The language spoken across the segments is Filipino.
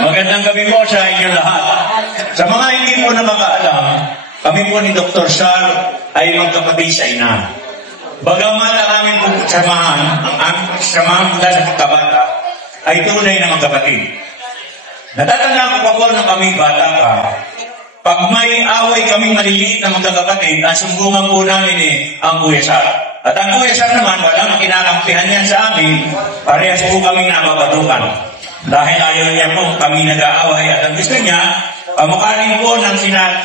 Magandang gabi po sa inyo lahat. Sa mga hindi po nakakaalam, kami po ni Dr. Sar ay magkapatid sa ina. Bagaman ang aming samahan, ang aming samahan mula sa pagkabata, ay tunay na magkapatid. Natatandaan ko pa po na kami bata pa. Pag may away kaming maliliit na magkakapatid, ang sumbungan po namin ang Kuya Sar. At ang Kuya Sar naman, walang kinakampihan niyan sa amin, parehas po kami napapatukan. Dahil ayaw niya po kami nag-aaway at ang gusto niya, pamakaling po ng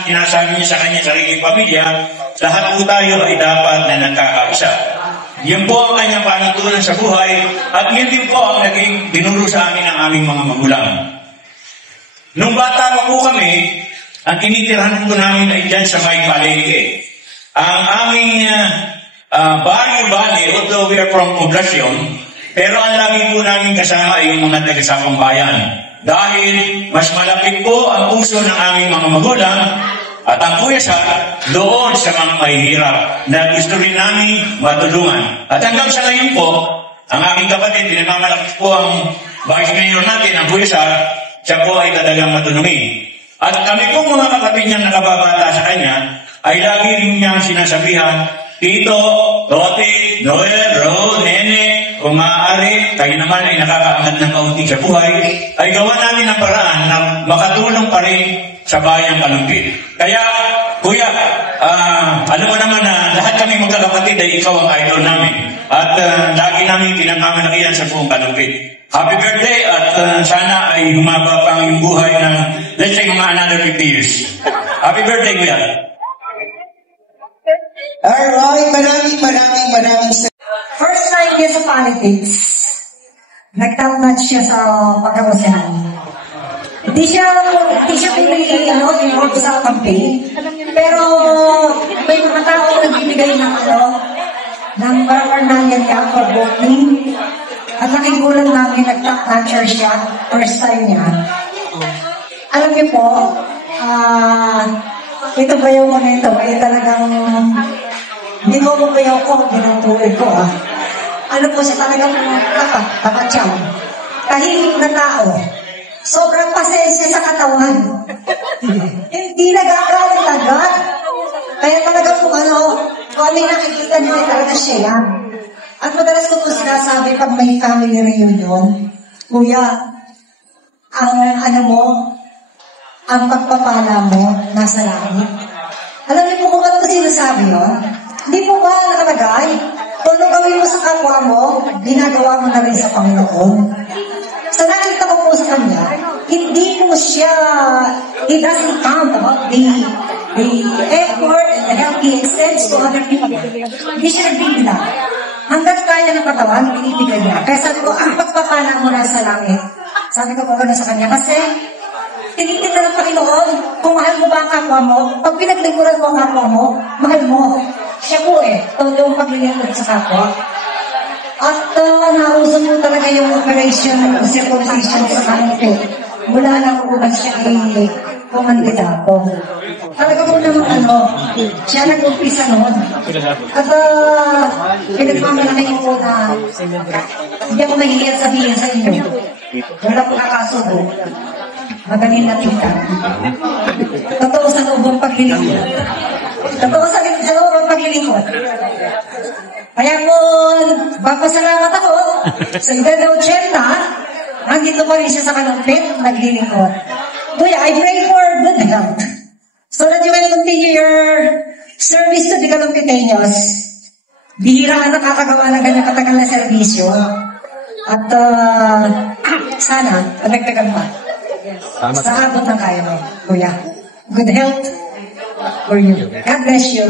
sinasabi niya sa kanya sariling pamilya, lahat po tayo ay dapat na nagkakaisa. Yun po ang kanyang panuntunan sa buhay at yun din po ang naging tinuro sa amin ng aming mga magulang. Nung bata pa po kami, ang tinitirahan po namin ay dyan sa may palengke. Ang aming barrio Bali, although we are from Poblacion, pero ang lagi po namin kasama ay yung mga taga-Sapang Bayan. Dahil mas malapit po ang puso ng aming mga magulang at ang Kuya Sar doon sa mga mahihirap na gusto rin namin matulungan. At hanggang sa ngayon po, ang aming kapatid, pinagmamalaki po ang vice mayor natin, ang Kuya Sar, siya po ay talagang matulungin. At kami po mga kapatid niyang nakababata sa kanya, ay lagi rin niyang sinasabihan, Tito, Toti, Noel, Ro, Nene, kung maaari, kayo naman ay nakakaangat ng kaunti sa buhay, ay gawa namin ang paraan na makatulong pa rin sa bayang Kalumpit. Kaya, Kuya, alam mo naman na lahat kami magkakapatid ay ikaw ang idol namin. At lagi namin pinagmamalakihan sa buong Kalumpit. Happy birthday at sana ay humaba pa ang buhay ng, let's say, mga another 50 years. Happy birthday, Kuya. Alright, maraming First time niya sa politics, nagtawag siya sa pagkakusahan. Hindi siya pinili involved sa campaign, pero may mga tao nagbibigay ng paraphernalia niya for voting. At nakigulang namin, nag-capture siya, first time niya. Alam niyo po, ito ba yung momento, ay talagang, hindi ko mo kayo ko, ginatuloy ko Ano po siya talagang tapat siya. Tahimik na tao. Sobrang pasensya sa katawan. Hindi nagagalit agad. Kaya talagang kami nakikita niya talaga siya yan. At madalas ko po sinasabi pag may family reunion, Kuya, ang pagpapala mo nasa langit. Alam niyo po kung ano sinasabi yun? Hindi po ba nakalagay? Kung ano gawin mo sa kapwa mo, ginagawa mo na rin sa Panginoon. Sa nakita ko po sa kanya, hindi mo siya, he doesn't count about the effort and the help he extends to other people. Hindi siya nagbibila. Hanggang kaya ng katawan, binibigay niya. Kaya sabi ko, ang pagpapala mo nasa langit. Sabi ko po gano'n sa kanya. Kasi, tinitignan ng Panginoon, kung mahal mo ba ang kapwa mo, pag pinaglingkuran mo ang kapwa mo, mahal mo. Siya po totoong paglilingkod sa kapwa. At nauso mo talaga yung operation ng circumcision sa Kalumpit. Mula na kukulan siya ay kumandidato. Talaga po naman siya nag-umpisa noon. At pinagmamalaki ko na hindi ako mahihiyat sabihin sa inyo. Wala po nakasubo. Magaling na tita. Totoo sa loob ng paglilingkod. Totoo sa loob ng paglilingkod. Kaya po, magpasalamat ako sa edad na 80, nandito pa rin siya sa Kalumpit, naglilingkod. Kuya, I pray for good health so that you will continue your service to the Kalumpiteños. Bihira ka nakakagawa ng ganyan katagal na serbisyo. At sana, nagtagal pa. Sa abot ng kaya mo, Kuya. Good health for you. God bless you.